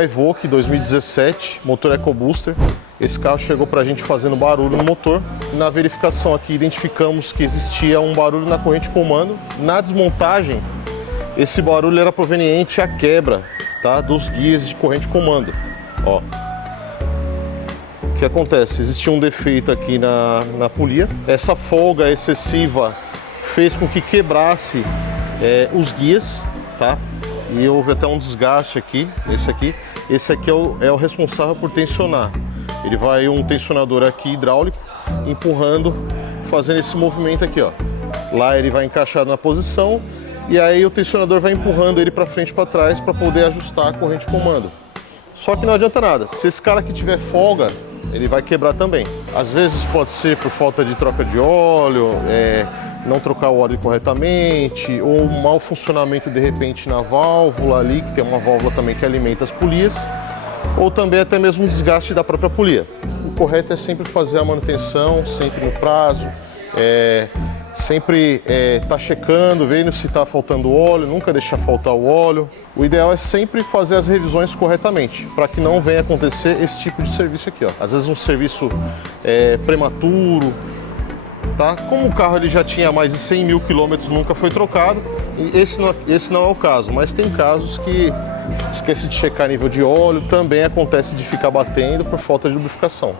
uma Evoque 2017, motor EcoBooster. Esse carro chegou para a gente fazendo barulho no motor. Na verificação aqui identificamos que existia um barulho na corrente de comando. Na desmontagem, esse barulho era proveniente à quebra, tá, dos guias de corrente de comando. Ó. O que acontece? Existia um defeito aqui na polia. Essa folga excessiva fez com que quebrasse os guias, tá? E houve até um desgaste aqui, esse aqui. Esse aqui é o responsável por tensionar. Ele vai um tensionador aqui hidráulico, empurrando, fazendo esse movimento aqui, ó. Lá ele vai encaixado na posição e aí o tensionador vai empurrando ele para frente e para trás para poder ajustar a corrente de comando. Só que não adianta nada, se esse cara aqui tiver folga, ele vai quebrar também. Às vezes pode ser por falta de troca de óleo, não trocar o óleo corretamente, ou um mau funcionamento de repente na válvula ali, que tem uma válvula também que alimenta as polias, ou também até mesmo um desgaste da própria polia. O correto é sempre fazer a manutenção, sempre no prazo, sempre tá checando, vendo se está faltando óleo, nunca deixar faltar o óleo. O ideal é sempre fazer as revisões corretamente, para que não venha acontecer esse tipo de serviço aqui, ó. Às vezes um serviço prematuro, tá? Como o carro ele já tinha mais de 100 mil quilômetros, nunca foi trocado, esse não é o caso, mas tem casos que esquece de checar nível de óleo, também acontece de ficar batendo por falta de lubrificação.